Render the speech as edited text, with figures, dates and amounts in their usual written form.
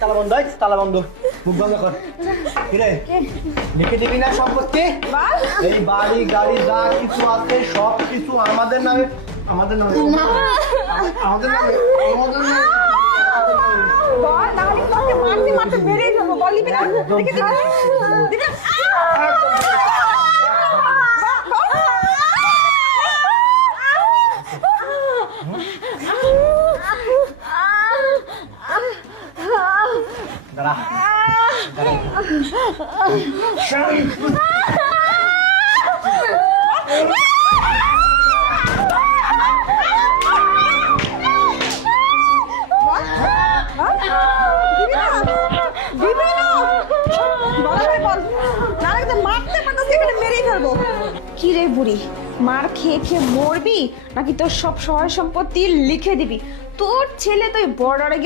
তালা বন্ধ তালা বন্ধ মুখ বন্ধ কর কিরে লিখে দিবি না সম্পত্তি এই বাড়ি গাড়ি যা কিছু আছে সব কিছু আমাদের নামে আমাদের নামে আমাদের নামে আমাদের নামে বল নাহলে তোকে মারতে মারতে মেরে দেবো বল লিখে দাও লিখে দিবি দাঁড়া কি রে বুড়ি মার খেয়ে খেয়ে মরবি নাকি তোর সব সহায় সম্পত্তি লিখে দিবি তোর ছেলে তো বর্ডারে গিয়ে